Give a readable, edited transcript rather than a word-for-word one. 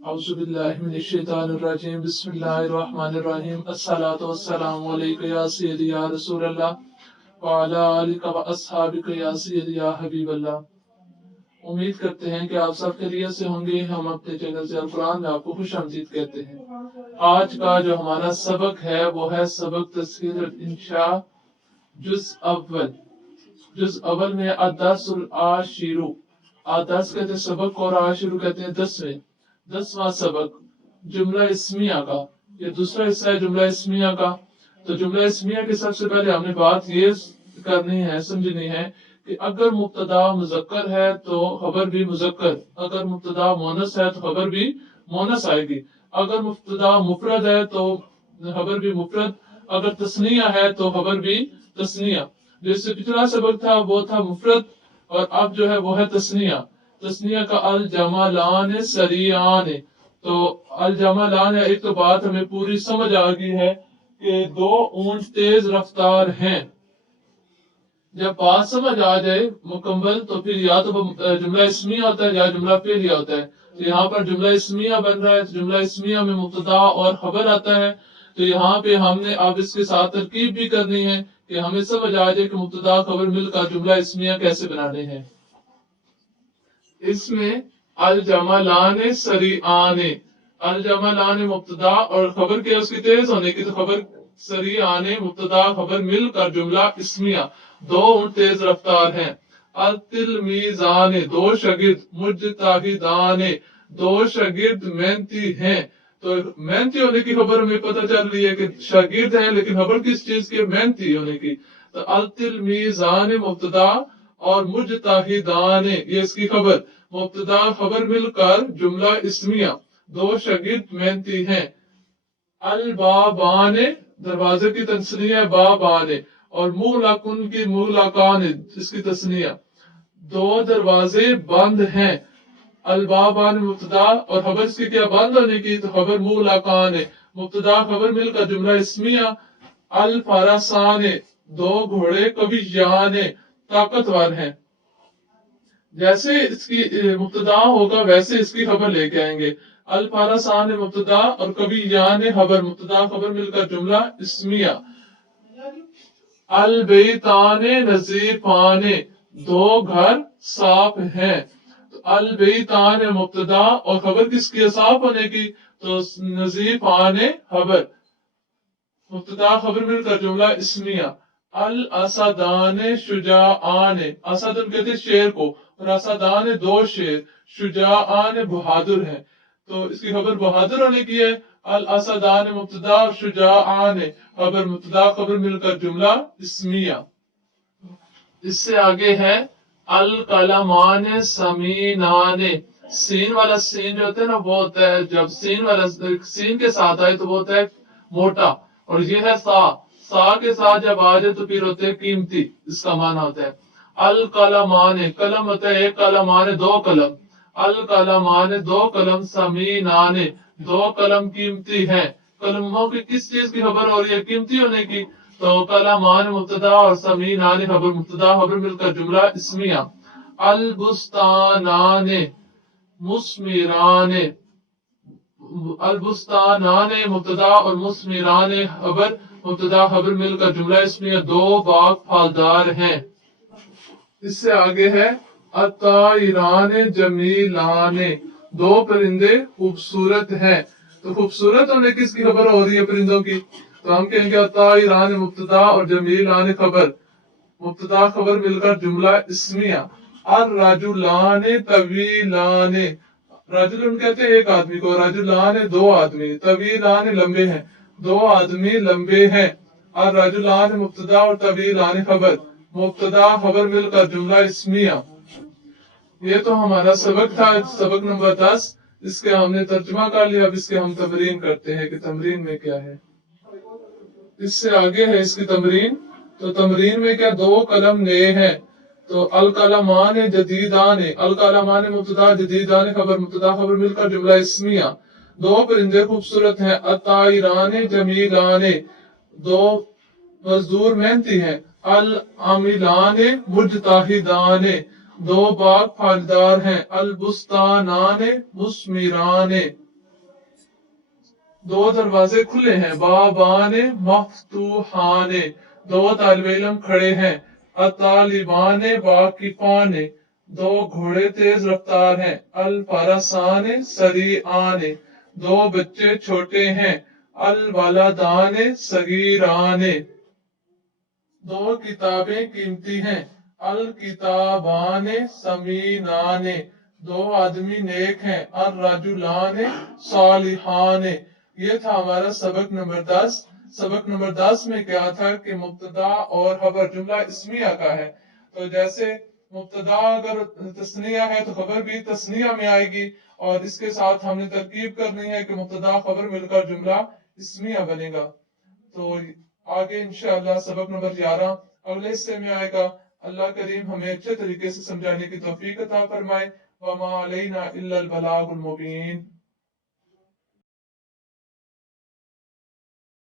औज़ुबिल्लाहिमिनश्शैतानिर्रजीम बिस्मिल्लाहिर्रहमानिर्रहीम अस्सलातु वस्सलामु अलैका या सय्यदी या रसूलल्लाह व अला आलिका व अस्हाबिका या सय्यदी या हबीबल्लाह। उम्मीद करते हैं कि आप सब खैरियत से होंगे। हम अपने चैनल से अल कुरान में आपको खुशामदीद कहते हैं। आज का जो हमारा सबक है वो है सबक तस्हीहुल इंशा जुज़ अव्वल। जुज़ अव्वल में अद-दर्सुल आशिरु, अद-दर्स कहते हैं सबक और आशिरु कहते हैं 10वां सबक जुमला इस्मिया का। ये दूसरा हिस्सा है जुमला इस्मिया का। तो जुमला इस्मिया के सबसे पहले हमने बात ये करनी है, समझनी है कि अगर मुब्तदा मुज़क्कर है तो खबर भी मुज़क्कर, अगर मुब्तदा मोनस है तो खबर भी मोनस आएगी, अगर मुब्तदा मुफरद है तो खबर भी मुफरद, अगर तस्निया है तो खबर भी तस्निया। जैसे पिछला सबक था वो था मुफरद और अब जो है वो है तस्निया। तस्निया का अल जमालान सरियान। तो अल जमालान, एक तो बात हमें पूरी समझ आ गई है कि दो ऊंट तेज रफ्तार हैं। जब बात समझ आ जाए मुकम्मल तो फिर या तो जुमला इस्मिया होता है या जुमला फेलिया होता है। तो यहाँ पर जुमला इस्मिया बन रहा है, तो जुमला इस्मिया में मुब्तदा और खबर आता है। तो यहाँ पे हमने अब इसके साथ तरकीब भी करनी है कि हमें समझ आ जाए कि मुब्तदा खबर मिलकर जुमला इस्मिया कैसे बनाने हैं। इसमें अल जमालाने सरियाने, अल जमालाने मुब्तदा और खबर के उसकी तेज होने की, तो खबर सरियाने मुब्तदा खबर मिलकर जुमला इस्मिया, दो ऊंट तेज रफ्तार हैं। अल तिलमीजाने, दो शागिर्द, मुज्तहिदाने, दो शागिर्द मेहनती हैं। तो मेहनती होने की खबर हमें पता चल रही है कि शागिर्द है, लेकिन खबर किस चीज की? मेहनती होने की। तो अल तिलमीजाने मुब्तदा और मुज्तहिदाने ये इसकी खबर, मुब्तदा खबर मिलकर जुमला इस्मिया, दो शागिर्द मेहनती हैं। अल बाबाने, दरवाजे की तस्निया बाबाने, और मुगलकुन की मुगलकाने इसकी तस्निया, दो दरवाजे बंद हैं। अल बाबाने मुब्तदा और खबर इसकी क्या? बंद होने की, तो खबर मुगलकाने, मुब्तदा खबर मिलकर जुमला इस्मिया। अल फरसाने, दो घोड़े कवियाने ताकतवर हैं। जैसे इसकी मुब्तदा होगा वैसे इसकी खबर लेके आएंगे। अल फरसान मुब्तदा और कभी यान खबर, मुब्तदा खबर मिलकर जुमला इस्मिया। अल बेताने नजीफाने, दो घर साफ हैं। तो अल बेताने मुब्तदा और खबर किसकी? साफ होने की, तो नजीफाने खबर, मुब्तदा खबर मिलकर जुमला इस्मिया। अल असदाने शुजाआने, असद कहते शेर को, और असदाने दो शेर, शुजाआने बहादुर है। तो इसकी खबर बहादुर होने की है। अल असदाने मुब्तदा और शुजाआने खबर, मुब्तदा खबर मिलकर जुमला इस्मिया। इससे आगे है अल कलमाने समीनाने, सीन वाला सीन जो होता है ना वो होता है, जब सीन वाला सीन के साथ आए तो वो होता है मोटा, और ये है सा के साथ जब आ जाए तो फिर होते हैं कीमती, इसका माना होता है। अल कलमाने, कलम होता है एक, कलमाने दो कलम, अल कलमाने दो कलम, समीनाने दो कलम कीमती है। कलमों की किस चीज की खबर हो रही है? कीमती होने की। तो कलमान मुब्तदा और समीनाने खबर, मुब्तदा खबर मिलकर जुमला इस्मिया। अल बुस्तानाने मुस्मिराने, अल बुस्तानाने मुब्तदा और मुस्मिराने खबर, मुब्तदा खबर मिलकर जुमला इसमिया, दो बाग फलदार हैं। इससे आगे है अताइराने जमीलाने, दो परिंदे खूबसूरत हैं। तो खूबसूरत होने की इसकी खबर हो रही है परिंदों की, तो हम कहेंगे अताइराने मुब्तदा और जमीलाने खबर, मुब्तदा खबर मिलकर जुमला इस्मिया। अर राजुलाने तवीलाने, राजुलन कहते हैं एक आदमी को, राजुलाने दो आदमी, तवीलाने लंबे हैं, दो आदमी लंबे हैं। और राजुलान मुब्तदा और तवीलान खबर, मुब्तदा खबर मिलकर जुमला इस्मिया। ये तो हमारा सबक था, सबक नंबर 10। इसके हमने तर्जुमा कर लिया। अब इसके हम तमरीन करते हैं कि तमरीन में क्या है। इससे आगे है इसकी तमरीन। तो तमरीन में क्या? दो कलम नए हैं। तो अल कलमान जदीदान, अल कलमान मुब्तदा, जदीदान खबर, मुब्तदा खबर मिलकर जुमला इस्मिया। दो परिंदे खूबसूरत हैं। अताइराने जमीलाने, दो मजदूर मेहनती हैं। अल आमिलाने मुजताहिदाने, दो बाग फलदार हैं। अल बुस्तानाने मुस्मिराने, دو دروازے کھلے ہیں، بابان مفتوحان، دو طالب علم کھڑے ہیں، الطالبان واقفان، دو گھوڑے تیز رفتار ہیں، الفرسان سریعان، دو بچے چھوٹے ہیں، الولدان صغیران، دو کتابیں قیمتی ہیں، الکتابان ثمینان، دو آدمی نیک ہیں، الرجلان صالحان۔ یہ تھا ہمارا سبق نمبر 10۔ سبق نمبر 10 میں کیا تھا کہ مبتدا اور خبر جملہ اسمیہ کا ہے، تو جیسے مبتدا اگر تثنیہ ہے تو خبر بھی تثنیہ میں آئے گی، اور اس کے ساتھ ہم نے ترکیب کرنی ہے کہ مبتدا خبر مل کر جملہ اسمیہ بنے گا۔ تو آگے انشاءاللہ سبق نمبر 11 اگلے حصے میں آئے گا۔ اللہ کریم ہمیں اچھے طریقے سے سمجھانے کی توفیق عطا فرمائے۔ وما علینا الا البلاغ المبین۔